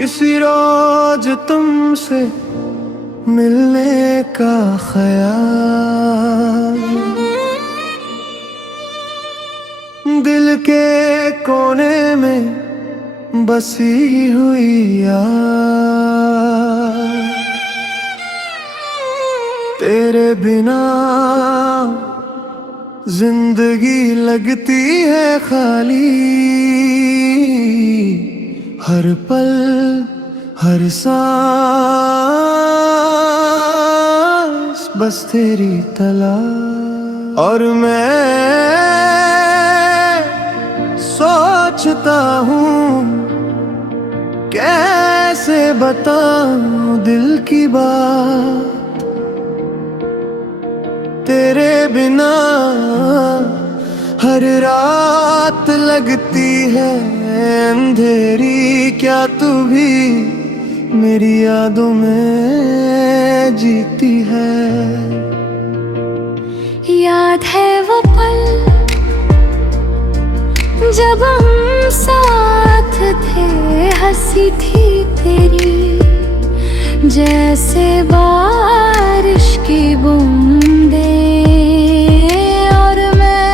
किसी रोज तुमसे मिलने का ख्याल दिल के कोने में बसी हुई यार। तेरे बिना जिंदगी लगती है खाली, हर पल हर सांस बस तेरी तलाश। और मैं सोचता हूँ कैसे बताऊं दिल की बात। तेरे बिना हर रात लगती है अंधेरी, क्या तू भी मेरी यादों में जीती है? याद है वो पल जब हम साथ थे, हंसी थी तेरी जैसे बारिश की बूंदे। और मैं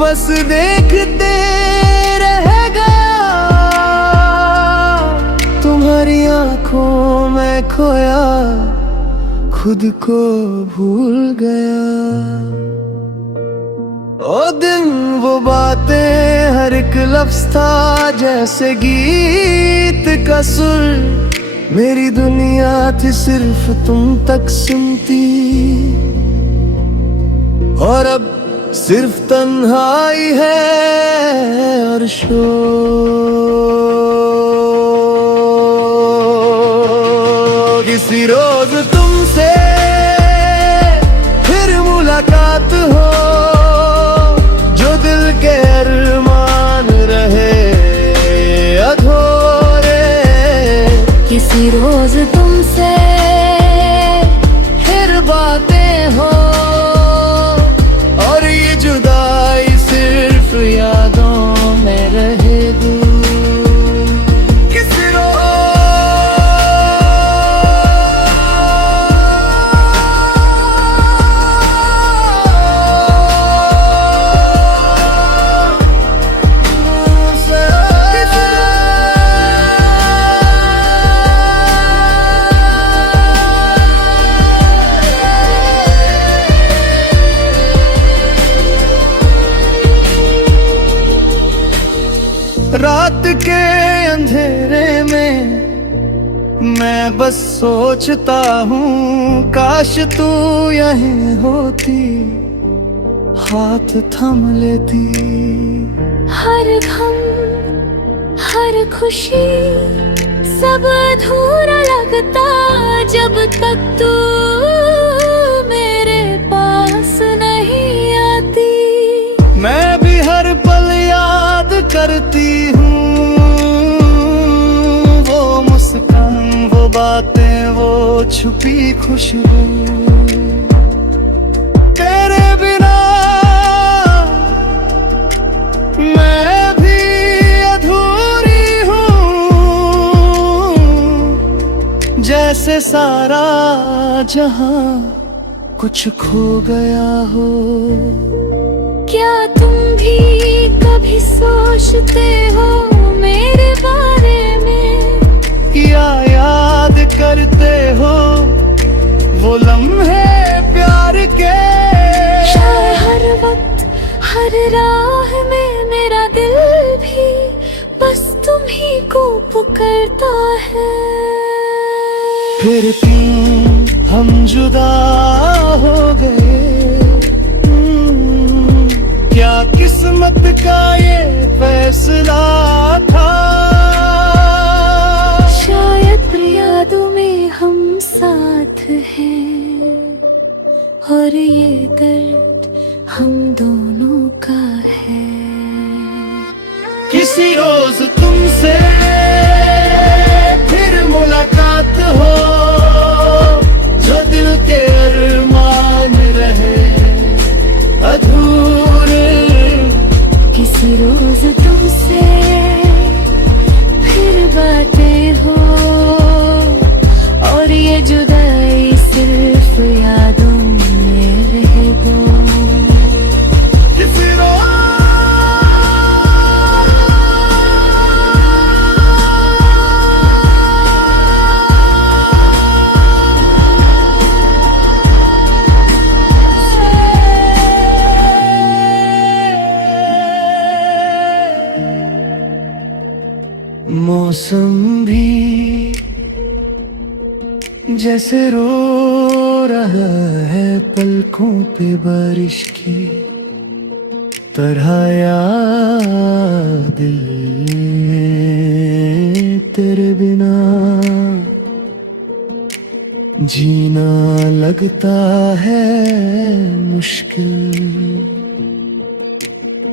बस देखते रह गया, तुम्हारी आंखों में खोया, खुद को भूल गया। ओ दिन वो बातें हर एक लफ्ज़ था जैसे गीत का सुर। मेरी दुनिया थी सिर्फ तुम तक सुनती, और अब सिर्फ तन्हाई है और शोर। किसी रोज तुमसे फिर मुलाकात हो, जो दिल के अरमान रहे अधूरे। किसी रोज तुमसे फिर बातें हो, और ये जुदाई सिर्फ यादों में रहेगी। किसी रोज रात के अंधेरे में मैं बस सोचता हूँ, काश तू यहीं होती, हाथ थम लेती। हर गम हर खुशी सब अधूरा लगता जब तक तू मेरे पास नहीं आती। मैं भी हर पल याद करती हूँ वो मुस्कान, वो बातें, वो छुपी खुशबू। तेरे बिना मैं भी अधूरी हूँ, जैसे सारा जहां कुछ खो गया हो। क्या तुम भी कभी सोचते हो मेरे बारे में, या याद करते हो वो लम्हे प्यार के? शायद हर वक्त हर राह में मेरा दिल भी बस तुम्ही को पुकारता है। फिर क्यों हम जुदा हो गए, क्या किस्मत का ये फैसला था? शायद यादों में हम साथ हैं, और ये दर्द हम दोनों का है। किसी रोज तुमसे फिर मुलाकात हो, जो दिल के अरमान रहे अधूरे। किसी रोज तुमसे मौसम भी जैसे रो रहा है पलकों पे बारिश की तरह, यार दिल तेरे बिना जीना लगता है मुश्किल,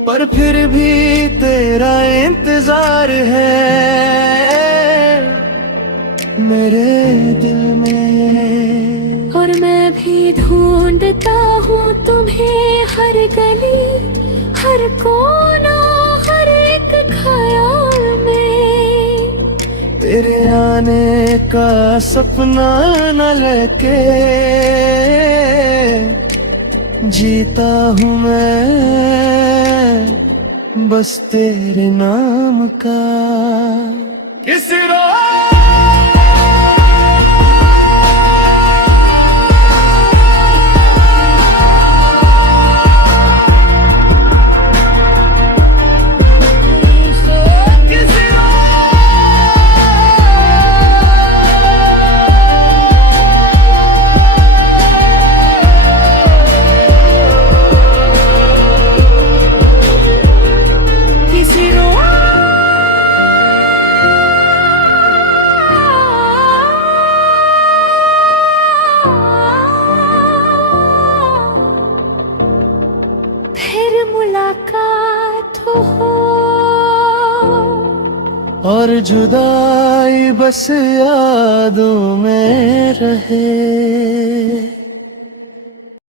पर फिर भी तेरा इंतजार है मेरे दिल में। और मैं भी ढूंढता हूँ तुम्हें हर गली, हर कोना, हर एक ख्याल में। तेरे आने का सपना न लेके जीता हूँ मैं बस तेरे नाम का। किस फिर मुलाकात हो और जुदाई बस यादों में रहे।